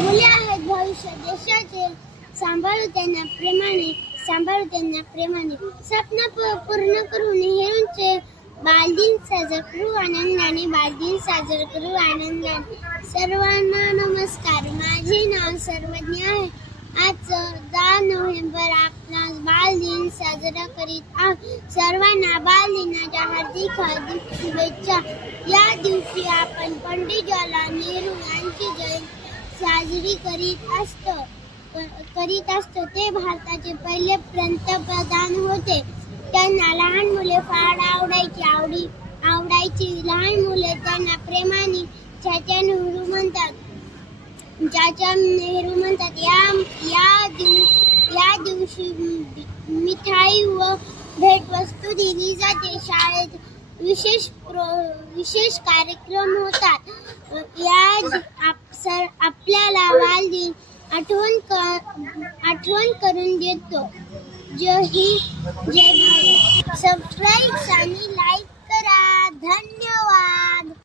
मुले आहेत भविष्य देशाचे, सांभाळू त्यांना प्रेमाने स्वप्न पूर्ण करू नेहरूंचे बालदिन साजरा करू आनंदाने सर्वांना नमस्कार. माझे नाव सर्वज्ञ आहे. आज 10 नोव्हेंबर आपला बालदिन साजरा करीत आहोत. सर्वांना बालदिनाच्या हार्दिक शुभेच्छा. या दिवशी आपण पंडित जवाहरलाल नेहरू यांची जयंती साजरी करीत असतो. ते भारताचे पहिले पंतप्रधान होते. त्यांना लहान मुले फार आवडायची. लहान मुले त्यांना प्रेमाने चाचा नेहरू म्हणतात. या दिवशी मिठाई व भेटवस्तू दिली जाते. शाळेत विशेष कार्यक्रम होतात. आपल्याला बालदिन आठवण करून देतो. जय हिंद, जय भारत. सबस्क्राईब आणि